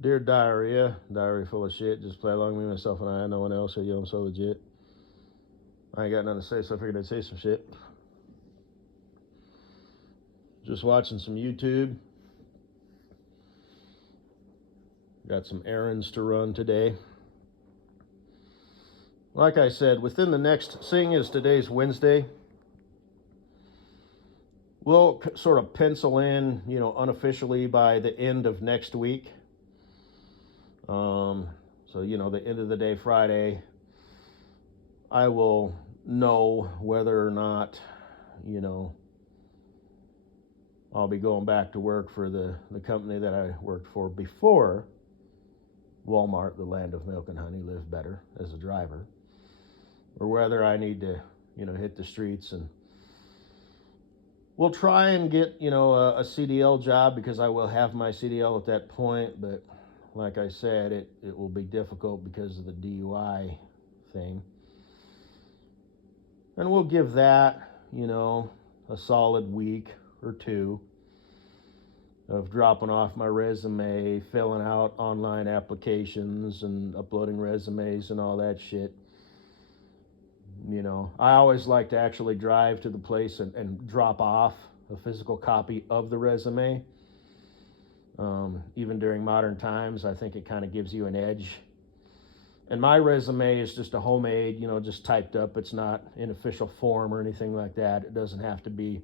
Dear Diarrhea, diary full of shit. Just play along with me, myself, and I. No one else. Yo, I'm so legit. I ain't got nothing to say, so I figured I'd say some shit. Just watching some YouTube. Got some errands to run today. Like I said, within the next, seeing as today's Wednesday, we'll sort of pencil in, unofficially by the end of next week. So, the end of the day, Friday, I will know whether or not, I'll be going back to work for the company that I worked for before Walmart, the land of milk and honey, live better as a driver, or whether I need to, hit the streets. And we'll try and get, a CDL job, because I will have my CDL at that point. But like I said, it will be difficult because of the DUI thing. And we'll give that, a solid week or two of dropping off my resume, filling out online applications and uploading resumes and all that shit. I always like to actually drive to the place and drop off a physical copy of the resume. Even during modern times, I think it kind of gives you an edge. And my resume is just a homemade, just typed up. It's not in official form or anything like that. It doesn't have to be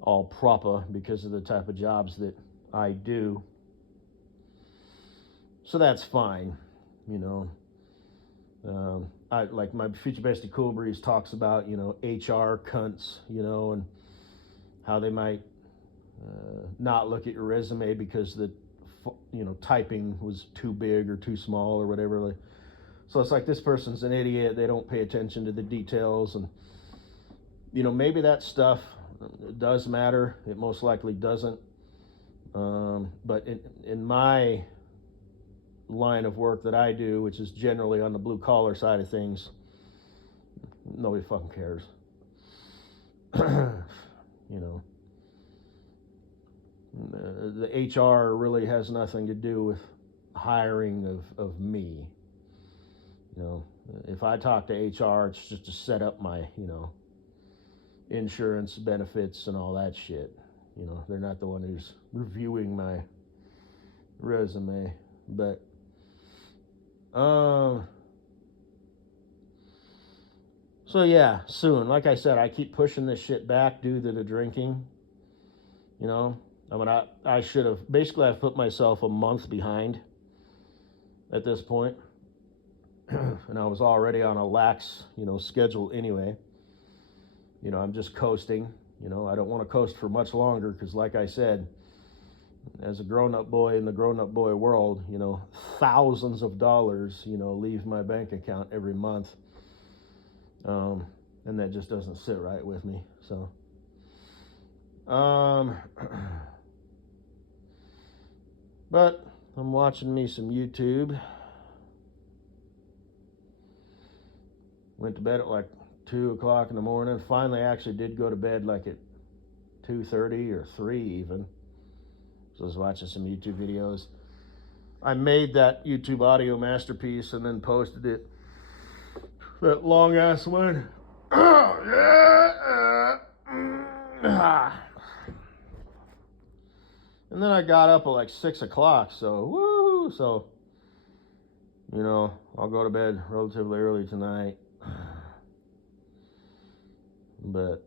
all proper because of the type of jobs that I do. So that's fine, I like my future bestie Cool Breeze talks about, HR cunts, and how they might not look at your resume because the typing was too big or too small or whatever. So it's like, this person's an idiot. They don't pay attention to the details. And maybe that stuff does matter. It most likely doesn't. But in my line of work that I do, which is generally on the blue collar side of things, nobody fucking cares. The HR really has nothing to do with hiring of me. If I talk to HR, it's just to set up my, insurance benefits and all that shit. They're not the one who's reviewing my resume. But so yeah, soon. Like I said, I keep pushing this shit back due to the drinking. I should have, basically I've put myself a month behind at this point. And I was already on a lax, schedule anyway. I'm just coasting. I don't want to coast for much longer, because like I said, as a grown-up boy in the grown-up boy world, thousands of dollars, leave my bank account every month. And that just doesn't sit right with me. So, but I'm watching me some YouTube. Went to bed at like 2 o'clock in the morning. Finally, actually did go to bed like at 2:30 or 3 even. So I was watching some YouTube videos. I made that YouTube audio masterpiece and then posted it. That long ass one. Oh, yeah. And then I got up at like 6 o'clock. So, woo. So, I'll go to bed relatively early tonight. But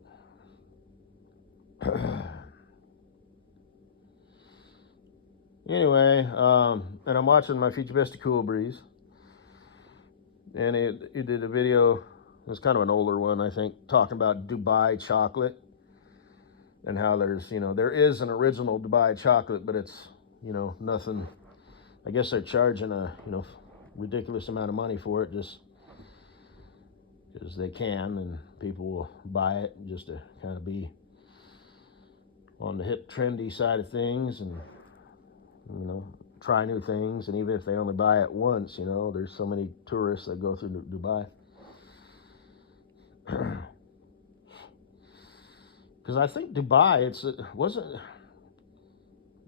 anyway, and I'm watching my future bestie Cool Breeze, and it did a video. It was kind of an older one, I think, talking about Dubai chocolate and how there's, there is an original Dubai chocolate, but it's, nothing. I guess they're charging a, ridiculous amount of money for it just because they can, and people will buy it just to kind of be on the hip, trendy side of things, and try new things. And even if they only buy it once, there's so many tourists that go through Dubai. Because I think Dubai, wasn't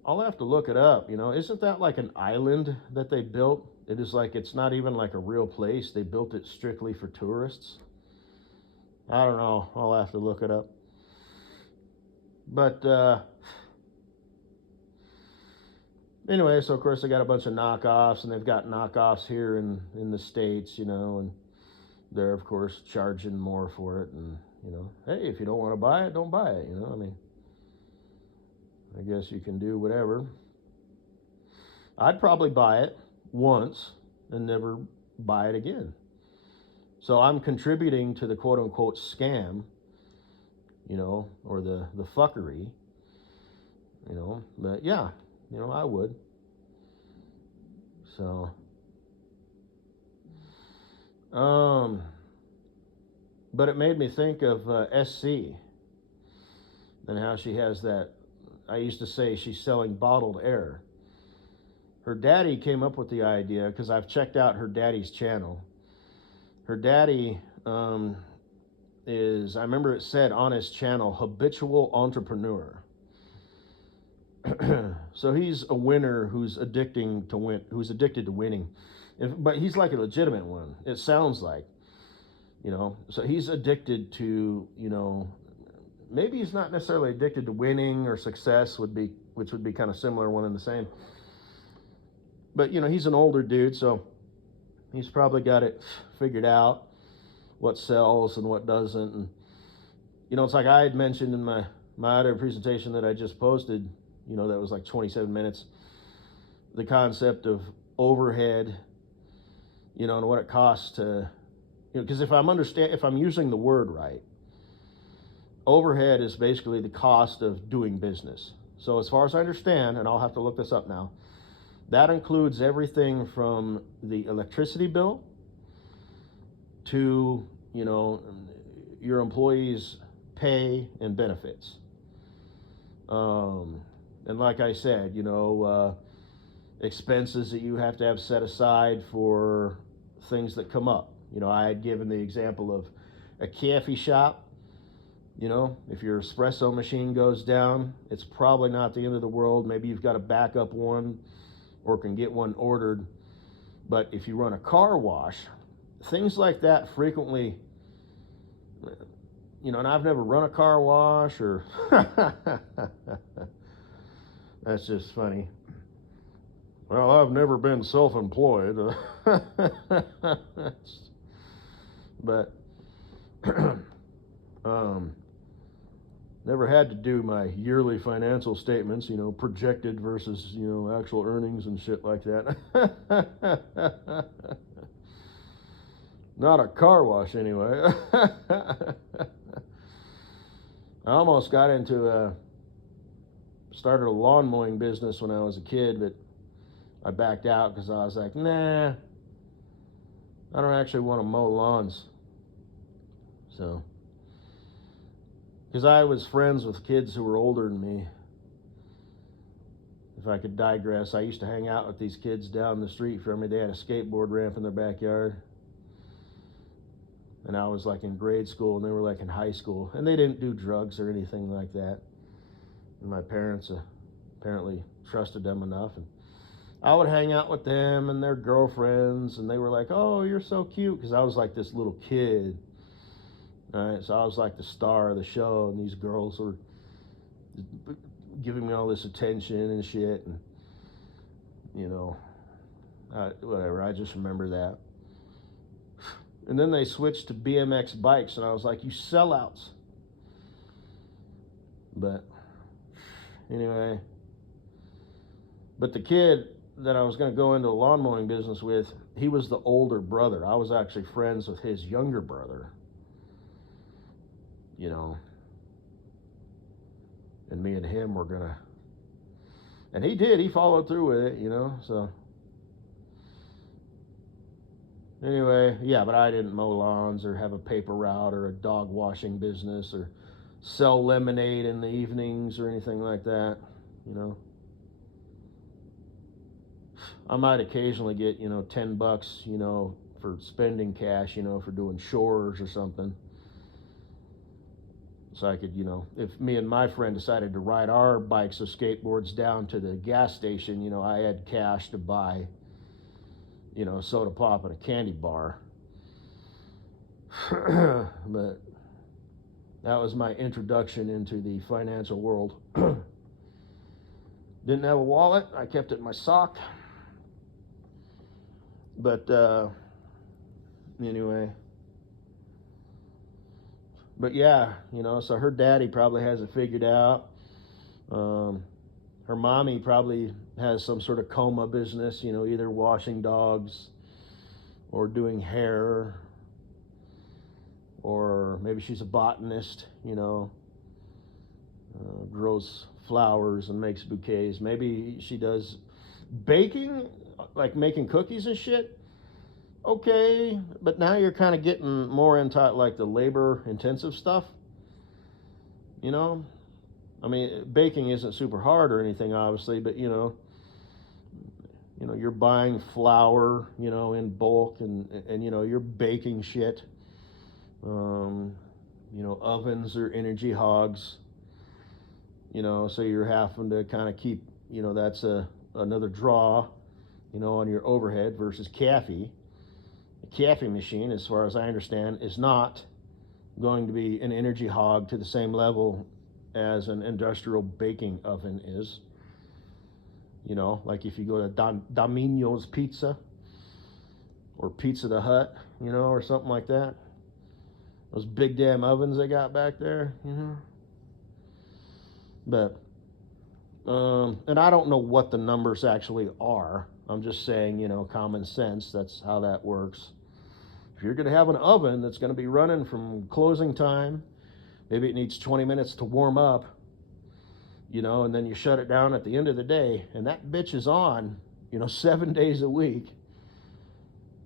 I'll have to look it up. Isn't that like an island that they built? It is like, it's not even like a real place. They built it strictly for tourists. I don't know. I'll have to look it up. But anyway, so of course they got a bunch of knockoffs, and they've got knockoffs here in the States, and they're of course charging more for it. And hey, if you don't want to buy it, don't buy it. I mean, I guess you can do whatever. I'd probably buy it once and never buy it again. So I'm contributing to the quote-unquote scam, or the fuckery, but yeah, I would. So, but it made me think of SC and how she has that. I used to say she's selling bottled air. Her daddy came up with the idea, because I've checked out her daddy's channel. Her daddy is, I remember it said on his channel, habitual entrepreneur. So he's a winner who's addicted to winning. But he's like a legitimate one, it sounds like. So he's addicted to, maybe he's not necessarily addicted to winning or success, which would be kind of similar, one and the same. But he's an older dude, so he's probably got it figured out, what sells and what doesn't. And it's like I had mentioned in my other presentation that I just posted, that was like 27 minutes, the concept of overhead, and what it costs to, because if I'm using the word right, overhead is basically the cost of doing business. So as far as I understand, and I'll have to look this up now, that includes everything from the electricity bill to, your employees' pay and benefits. And like I said, expenses that you have to have set aside for things that come up. I had given the example of a coffee shop. If your espresso machine goes down, it's probably not the end of the world. Maybe you've got a backup one, or can get one ordered. But if you run a car wash, things like that frequently, and I've never run a car wash, or that's just funny. Well, I've never been self-employed. But never had to do my yearly financial statements, projected versus, actual earnings and shit like that. Not a car wash, anyway. I almost got started a lawn mowing business when I was a kid, but I backed out because I was like, nah, I don't actually want to mow lawns. So, because I was friends with kids who were older than me. If I could digress, I used to hang out with these kids down the street from me. They had a skateboard ramp in their backyard. And I was like in grade school, and they were like in high school. And they didn't do drugs or anything like that. And my parents apparently trusted them enough. And I would hang out with them and their girlfriends, and they were like, oh, you're so cute. Because I was like this little kid. All right, so I was like the star of the show, and these girls were giving me all this attention and shit, and whatever. I just remember that. And then they switched to BMX bikes, and I was like, you sellouts. But anyway, but the kid that I was going to go into a lawn mowing business with, he was the older brother. I was actually friends with his younger brother. And me and him were gonna, and he followed through with it, so anyway, yeah, but I didn't mow lawns or have a paper route or a dog washing business or sell lemonade in the evenings or anything like that, I might occasionally get, $10, for spending cash, for doing chores or something. So I could, you know, if me and my friend decided to ride our bikes or skateboards down to the gas station, you know, I had cash to buy, you know, a soda pop and a candy bar. But that was my introduction into the financial world. Didn't have a wallet. I kept it in my sock. But anyway. But yeah, you know, so her daddy probably has it figured out. Her mommy probably has some sort of coma business, you know, either washing dogs or doing hair, or maybe she's a botanist, you know, grows flowers and makes bouquets. Maybe she does baking, like making cookies and shit. Okay, but now you're kind of getting more into like the labor intensive stuff, you know. I mean, baking isn't super hard or anything, obviously, but you know, you're buying flour, you know, in bulk, and you know, you're baking shit. You know, ovens are energy hogs, you know, so you're having to kind of keep, you know, that's another draw, you know, on your overhead versus cafe. The cafe machine, as far as I understand, is not going to be an energy hog to the same level as an industrial baking oven is. You know, like if you go to Domino's Pizza or Pizza the Hut, you know, or something like that. Those big damn ovens they got back there, you know. But, and I don't know what the numbers actually are. I'm just saying, you know, common sense, that's how that works. If you're going to have an oven that's going to be running from closing time, maybe it needs 20 minutes to warm up, you know, and then you shut it down at the end of the day, and that bitch is on, you know, 7 days a week,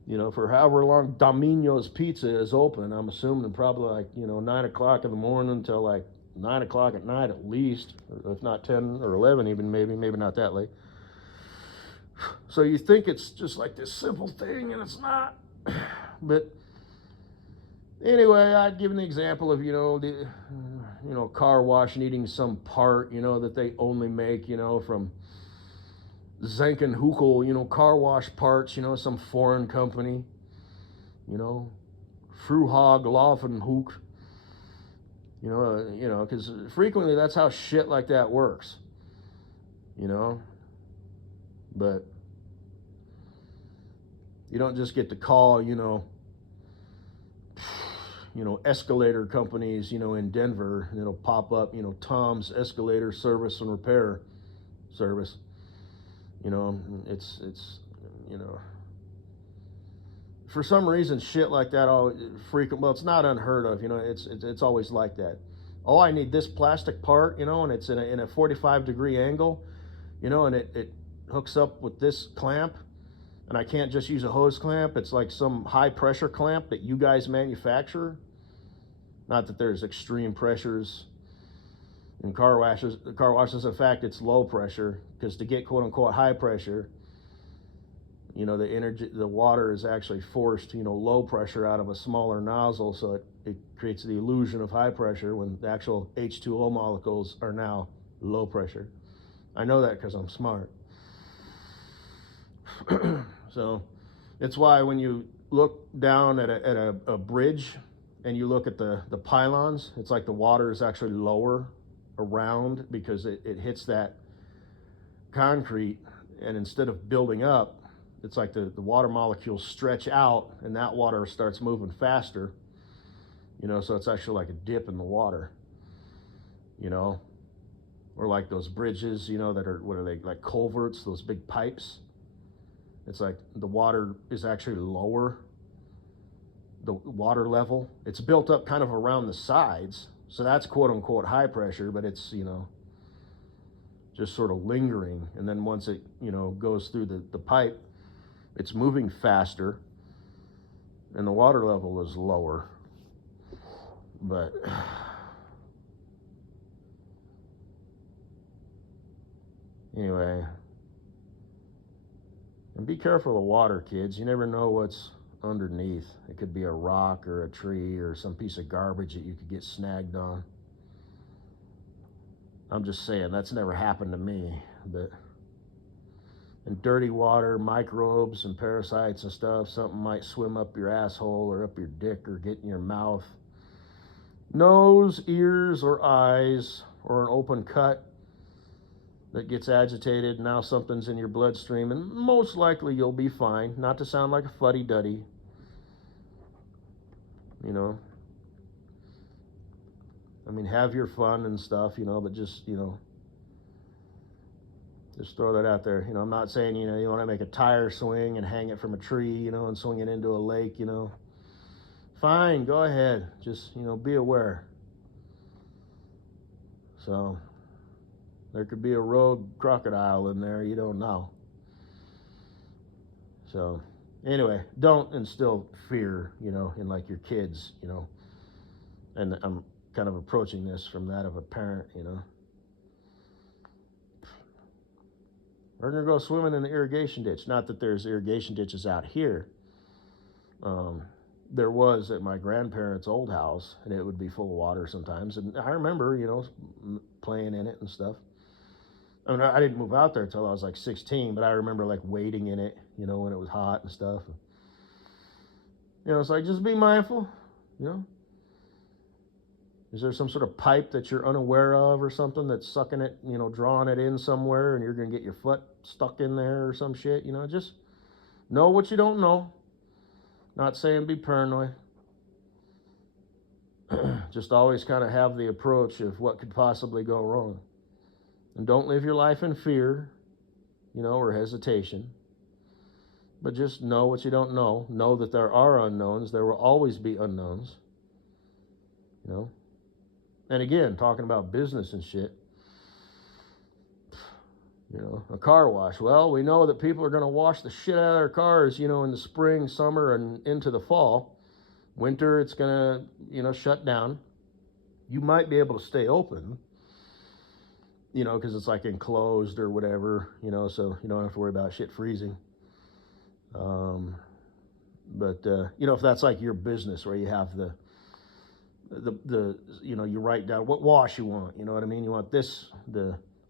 you know, for however long Domino's Pizza is open. I'm assuming probably like, you know, 9 o'clock in the morning until like 9 o'clock at night at least, if not 10 or 11 even, maybe not that late. So you think it's just like this simple thing, and it's not. But anyway, I'd give an example of, you know, the car wash needing some part, you know, that they only make, you know, from Zenkenhukel, you know, car wash parts, you know, some foreign company, you know, Fruhog Laufenhoek, you know, because frequently that's how shit like that works, you know. But you don't just get to call, you know, escalator companies, you know, in Denver, and it'll pop up, you know, Tom's Escalator Service and Repair Service. You know, it's you know, for some reason shit like that all frequent. Well, it's not unheard of, you know. It's always like that. Oh, I need this plastic part, you know, and it's in a 45-degree angle, you know, and it hooks up with this clamp, and I can't just use a hose clamp. It's like some high pressure clamp that you guys manufacture. Not that there's extreme pressures in car washes. In fact, it's low pressure, because to get quote unquote high pressure, you know, the water is actually forced, you know, low pressure out of a smaller nozzle, so it creates the illusion of high pressure when the actual H2O molecules are now low pressure. I know that because I'm smart. So it's why when you look down at a bridge and you look at the pylons, it's like the water is actually lower around, because it hits that concrete, and instead of building up, it's like the water molecules stretch out, and that water starts moving faster, you know, so it's actually like a dip in the water, you know. Or like those bridges, you know, that are, what are they, like culverts, those big pipes. It's like the water is actually lower, the water level. It's built up kind of around the sides, so that's quote unquote high pressure, but it's, you know, just sort of lingering. And then once it, you know, goes through the pipe, it's moving faster, and the water level is lower. But anyway, and be careful of water, kids. You never know what's underneath. It could be a rock or a tree or some piece of garbage that you could get snagged on. I'm just saying, that's never happened to me. But in dirty water, microbes and parasites and stuff, something might swim up your asshole or up your dick or get in your mouth. Nose, ears, or eyes, or an open cut that gets agitated. Now something's in your bloodstream, and most likely you'll be fine. Not to sound like a fuddy-duddy, you know. I mean, have your fun and stuff, you know, but just, you know, just throw that out there. You know, I'm not saying, you know, you want to make a tire swing and hang it from a tree, you know, and swing it into a lake, you know. Fine, go ahead. Just, you know, be aware. So, there could be a rogue crocodile in there, you don't know. So, anyway, don't instill fear, you know, in like your kids, you know. And I'm kind of approaching this from that of a parent, you know. We're going to go swimming in the irrigation ditch. Not that there's irrigation ditches out here. There was at my grandparents' old house, and it would be full of water sometimes. And I remember, you know, playing in it and stuff. I mean, I didn't move out there until I was like 16, but I remember like wading in it, you know, when it was hot and stuff. You know, it's like, just be mindful, you know. Is there some sort of pipe that you're unaware of or something that's sucking it, you know, drawing it in somewhere, and you're going to get your foot stuck in there or some shit? You know, just know what you don't know. Not saying be paranoid. Just always kind of have the approach of what could possibly go wrong. And don't live your life in fear, you know, or hesitation. But just know what you don't know. Know that there are unknowns. There will always be unknowns. You know. And again, talking about business and shit. You know, a car wash. Well, we know that people are going to wash the shit out of their cars, you know, in the spring, summer, and into the fall. Winter, it's going to, you know, shut down. You might be able to stay open, you know, because it's like enclosed or whatever, you know, so you don't have to worry about shit freezing. But you know, if that's like your business where you have the you know, you write down what wash you want, you know what I mean? You want this,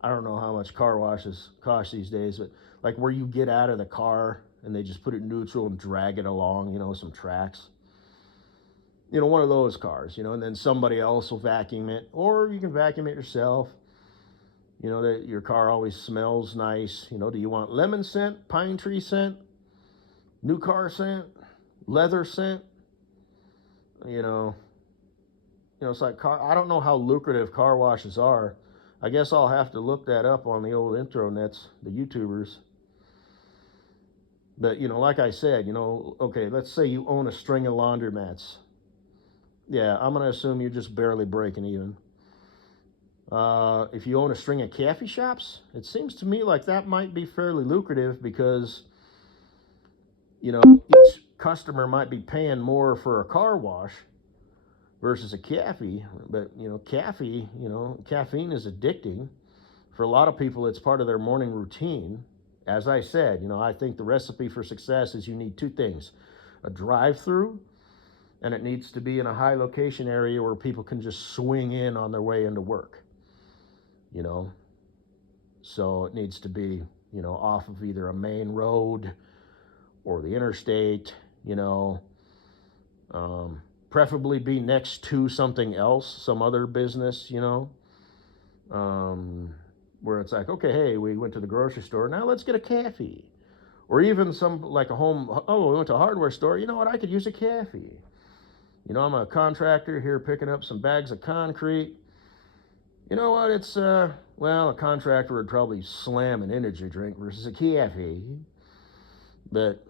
I don't know how much car washes cost these days, but like where you get out of the car and they just put it neutral and drag it along, you know, some tracks. You know, one of those cars, you know, and then somebody else will vacuum it, or you can vacuum it yourself. You know, that your car always smells nice. You know, do you want lemon scent, pine tree scent, new car scent, leather scent? You know, it's like I don't know how lucrative car washes are. I guess I'll have to look that up on the old intronets, the YouTubers. But, you know, like I said, you know, okay, let's say you own a string of laundromats. Yeah, I'm going to assume you're just barely breaking even. If you own a string of coffee shops, it seems to me like that might be fairly lucrative because, you know, each customer might be paying more for a car wash versus a cafe. But, you know, caffeine is addicting. For a lot of people, it's part of their morning routine. As I said, you know, I think the recipe for success is you need two things: a drive-through, and it needs to be in a high location area where people can just swing in on their way into work, you know. So it needs to be, you know, off of either a main road or the interstate, you know. Preferably be next to something else, some other business, you know, where it's like, okay, hey, we went to the grocery store, now let's get a cafe. Or even some, like a home, oh, we went to a hardware store, you know what, I could use a cafe. You know, I'm a contractor here picking up some bags of concrete. You know what, it's, well, a contractor would probably slam an energy drink versus a cafe. But,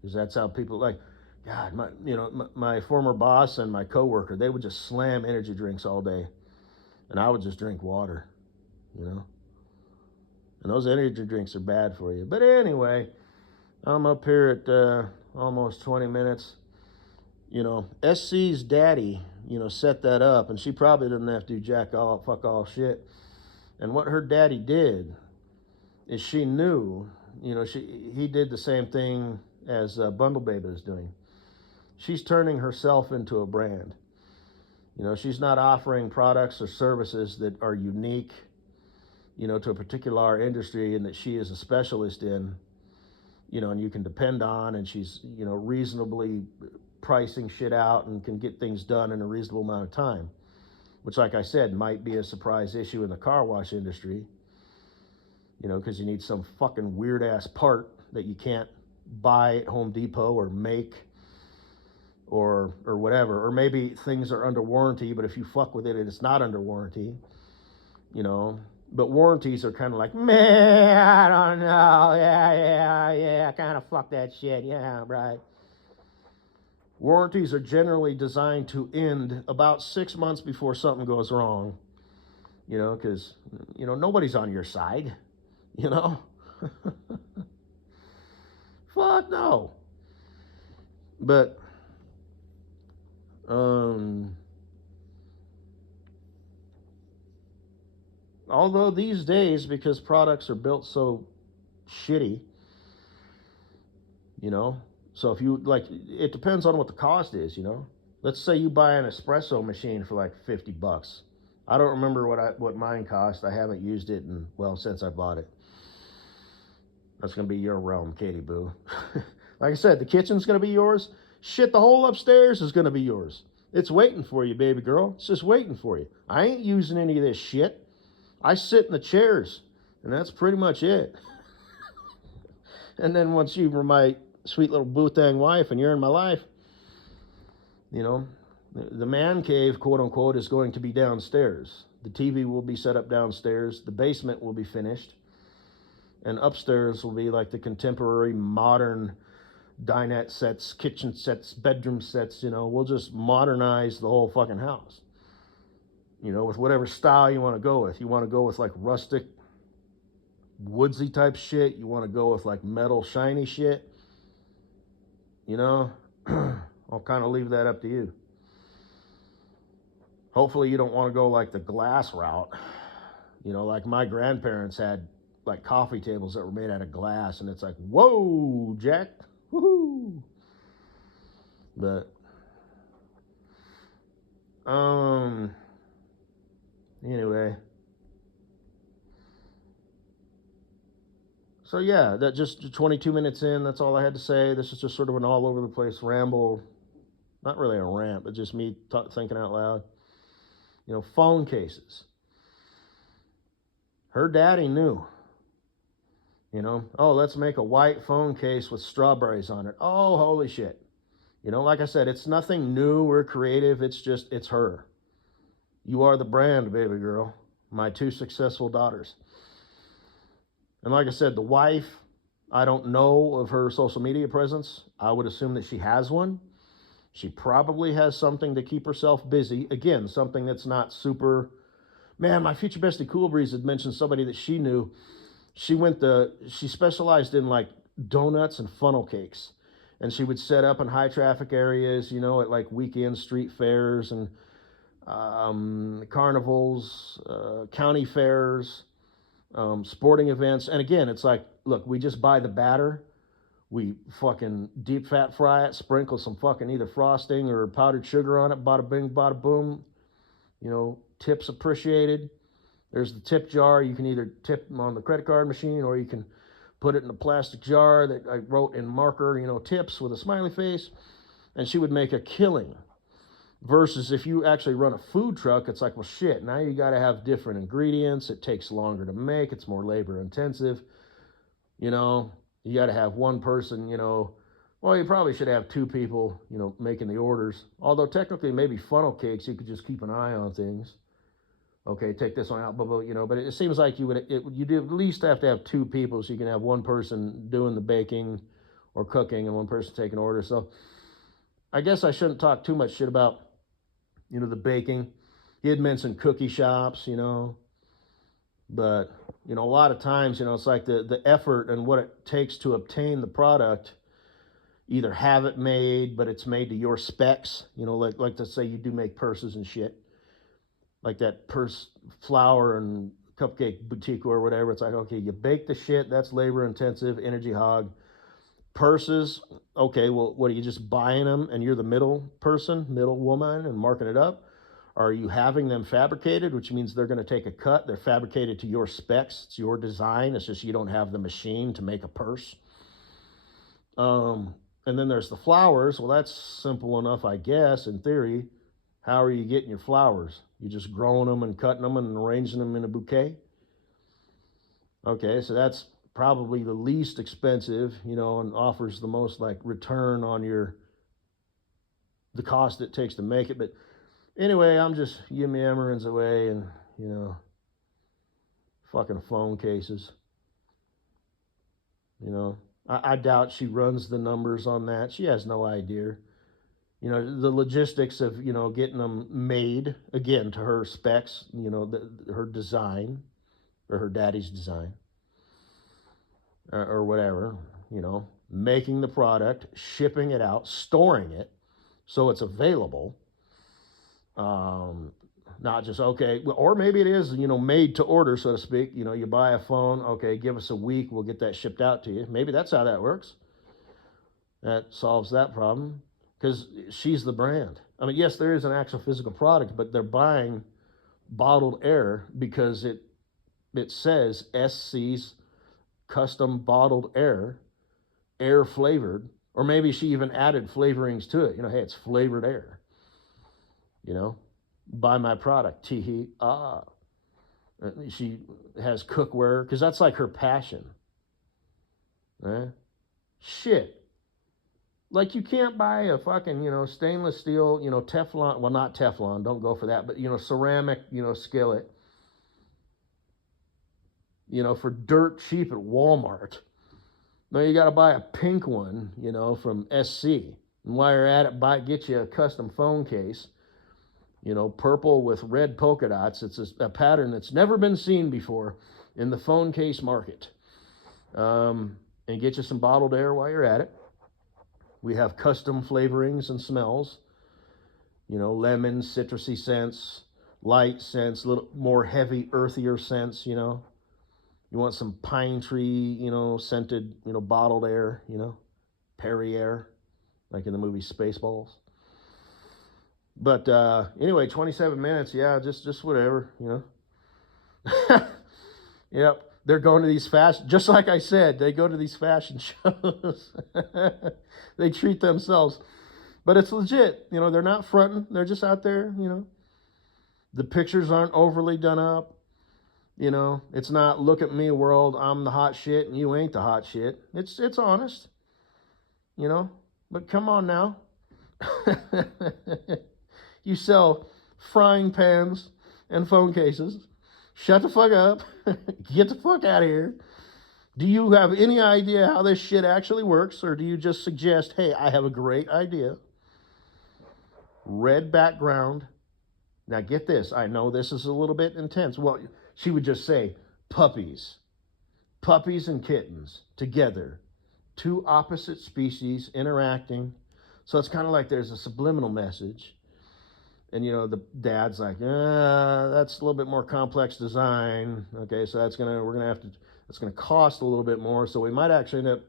because that's how people, like, God, my former boss and my coworker, they would just slam energy drinks all day, and I would just drink water, you know. And those energy drinks are bad for you. But anyway, I'm up here at almost 20 minutes. You know, SC's daddy, you know, set that up, and she probably didn't have to do fuck all shit. And what her daddy did is she knew, you know, he did the same thing as Bundle Baby is doing. she's turning herself into a brand. You know, she's not offering products or services that are unique, you know, to a particular industry and that she is a specialist in, you know, and you can depend on, and she's, you know, reasonably pricing shit out and can get things done in a reasonable amount of time, which, like I said, might be a surprise issue in the car wash industry, you know, because you need some fucking weird ass part that you can't buy at Home Depot or make or whatever, or maybe things are under warranty, but if you fuck with it, it's not under warranty, you know. But warranties are kind of like, man, I don't know, yeah, kind of fuck that shit, yeah, right. Warranties are generally designed to end about 6 months before something goes wrong, you know, because, you know, nobody's on your side, you know. Fuck no. But although these days, because products are built so shitty, you know, so if you, like, it depends on what the cost is, you know. Let's say you buy an espresso machine for like $50. I don't remember what mine cost. I haven't used it in, well, since I bought it. That's going to be your realm, Katie Boo. Like I said, the kitchen's going to be yours. Shit, the whole upstairs is going to be yours. It's waiting for you, baby girl. It's just waiting for you. I ain't using any of this shit. I sit in the chairs, and that's pretty much it. And then once you were my sweet little boo-thang wife and you're in my life, you know, the man cave, quote unquote, is going to be downstairs. The TV will be set up downstairs. The basement will be finished. And upstairs will be like the contemporary modern dinette sets, kitchen sets, bedroom sets, you know. We'll just modernize the whole fucking house, you know, with whatever style you want to go with. You want to go with like rustic, woodsy type shit. You want to go with like metal, shiny shit, you know. I'll kind of leave that up to you. Hopefully you don't want to go like the glass route, you know, like my grandparents had like coffee tables that were made out of glass, and it's like, whoa, Jack, woohoo. But anyway, so yeah, that just 22 minutes in, that's all I had to say. This is just sort of an all over the place ramble, not really a rant, but just me thinking out loud. You know, phone cases. Her daddy knew. You know, oh, let's make a white phone case with strawberries on it. Oh, holy shit. You know, like I said, it's nothing new or creative. It's just, it's her. You are the brand, baby girl. My 2 successful daughters. And like I said, the wife, I don't know of her social media presence. I would assume that she has one. She probably has something to keep herself busy. Again, something that's not super... Man, my future bestie Cool Breeze had mentioned somebody that she knew. She specialized in like donuts and funnel cakes. And she would set up in high traffic areas, you know, at like weekend street fairs and carnivals, county fairs, sporting events. And again, it's like, look, we just buy the batter. We fucking deep fat fry it, sprinkle some fucking either frosting or powdered sugar on it, bada bing, bada boom. You know, tips appreciated. There's the tip jar. You can either tip on the credit card machine, or you can put it in a plastic jar that I wrote in marker, you know, tips with a smiley face. And she would make a killing. Versus if you actually run a food truck, it's like, well, shit, now you got to have different ingredients. It takes longer to make. It's more labor intensive. You know, you got to have one person, you know. Well, you probably should have 2 people, you know, making the orders. Although technically maybe funnel cakes, you could just keep an eye on things. Okay, take this one out, blah, blah, you know. But it seems like you do at least have to have 2 people, so you can have one person doing the baking or cooking and one person taking orders. So I guess I shouldn't talk too much shit about, you know, the baking. He had mentioned cookie shops, you know. But, you know, a lot of times, you know, it's like the effort and what it takes to obtain the product. Either have it made, but it's made to your specs. You know, like let's say you do make purses and shit. Like that purse flower and cupcake boutique or whatever. It's like, okay, you bake the shit. That's labor intensive, energy hog. Purses, okay, well, what are you just buying them and you're the middle person, middle woman, and marking it up? Are you having them fabricated, which means they're going to take a cut? They're fabricated to your specs. It's your design. It's just you don't have the machine to make a purse. And then there's the flowers. Well, that's simple enough, I guess, in theory. How are you getting your flowers? You just growing them and cutting them and arranging them in a bouquet? Okay, so that's probably the least expensive, you know, and offers the most like return on the cost it takes to make it. But anyway, I'm just yammering away and, you know, fucking phone cases. You know, I doubt she runs the numbers on that. She has no idea. You know, the logistics of, you know, getting them made, again, to her specs, you know, her design, or her daddy's design, or whatever, you know, making the product, shipping it out, storing it so it's available. Not just, okay, or maybe it is, you know, made to order, so to speak. You know, you buy a phone, okay, give us a week, we'll get that shipped out to you. Maybe that's how that works. That solves that problem, because she's the brand. I mean, yes, there is an actual physical product, but they're buying bottled air because it says SC's custom bottled air flavored, or maybe she even added flavorings to it. You know, hey, it's flavored air. You know, buy my product. Teehee, ah. She has cookware because that's like her passion. Shit. Like, you can't buy a fucking, you know, stainless steel, you know, Teflon, well, not Teflon, don't go for that, but, you know, ceramic, you know, skillet, you know, for dirt cheap at Walmart. No, you got to buy a pink one, you know, from SC. And while you're at it, get you a custom phone case, you know, purple with red polka dots. It's a pattern that's never been seen before in the phone case market. And get you some bottled air while you're at it. We have custom flavorings and smells, you know, lemon, citrusy scents, light scents, a little more heavy, earthier scents, you know. You want some pine tree, you know, scented, you know, bottled air, you know, Perrier, like in the movie Spaceballs. But anyway, 27 minutes, yeah, just whatever, you know. Yep. They're going to these just like I said, they go to these fashion shows. They treat themselves. But it's legit. You know, they're not fronting. They're just out there, you know. The pictures aren't overly done up. You know, it's not, look at me, world, I'm the hot shit and you ain't the hot shit. It's honest. You know, but come on now. You sell frying pans and phone cases. Shut the fuck up. Get the fuck out of here. Do you have any idea how this shit actually works, or do you just suggest, hey, I have a great idea? Red background. Now get this. I know this is a little bit intense. Well, she would just say puppies. Puppies and kittens together. Two opposite species interacting. So it's kind of like there's a subliminal message. And, you know, the dad's like, that's a little bit more complex design. Okay, so it's going to cost a little bit more. So we might actually end up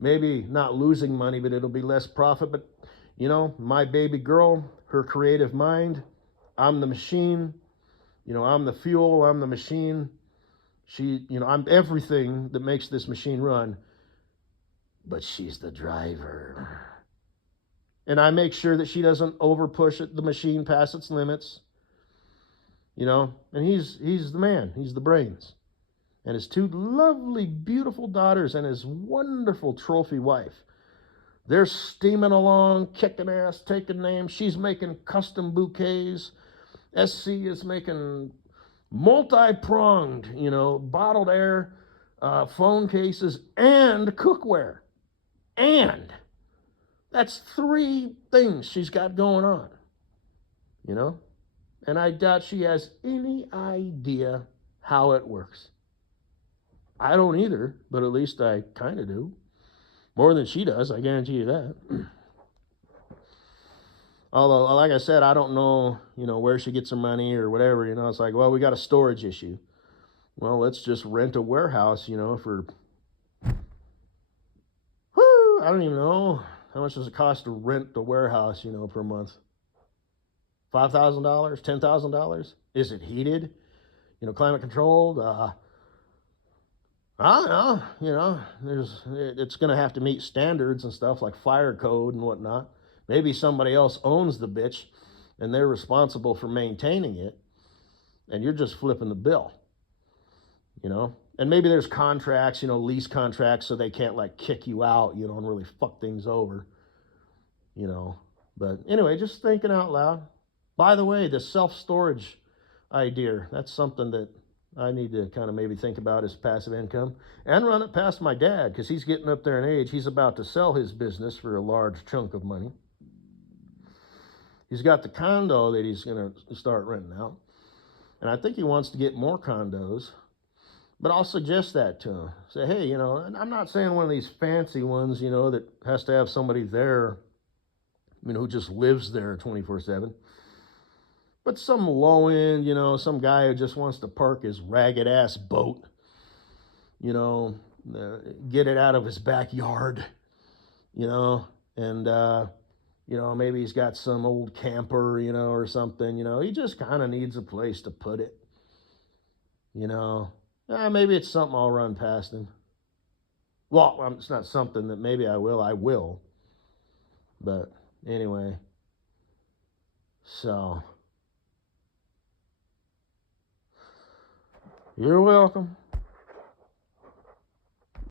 maybe not losing money, but it'll be less profit. But, you know, my baby girl, her creative mind, I'm the machine. You know, I'm the fuel, I'm the machine. She, you know, I'm everything that makes this machine run. But she's the driver. And I make sure that she doesn't over push the machine past its limits. You know, and he's the man. He's the brains. And his two lovely, beautiful daughters and his wonderful trophy wife. They're steaming along, kicking ass, taking names. She's making custom bouquets. SC is making multi-pronged, you know, bottled air, phone cases, and cookware. And that's 3 things she's got going on, you know? And I doubt she has any idea how it works. I don't either, but at least I kind of do. More than she does, I guarantee you that. Although, like I said, I don't know, you know, where she gets her money or whatever, you know. It's like, well, we got a storage issue. Well, let's just rent a warehouse, you know, for I don't even know. How much does it cost to rent the warehouse, per month? $5,000, $10,000? Is it heated? Climate controlled? I don't know. It's going to have to meet standards and stuff like fire code and whatnot. Maybe somebody else owns the bitch and they're responsible for maintaining it, and you're just flipping the bill. And maybe there's contracts, lease contracts, so they can't like kick you out, and really fuck things over, But anyway, just thinking out loud. By the way, the self-storage idea, that's something that I need to kind of maybe think about as passive income and run it past my dad, because he's getting up there in age. He's about to sell his business for a large chunk of money. He's got the condo that he's going to start renting out. And I think he wants to get more condos. But I'll suggest that to him. Say, hey, and I'm not saying one of these fancy ones, that has to have somebody there, who just lives there 24/7. But some low end, some guy who just wants to park his ragged ass boat, get it out of his backyard, and, maybe he's got some old camper, or something, he just kind of needs a place to put it, maybe it's something I'll run past him. Well, it's not something that maybe I will. But anyway, so you're welcome.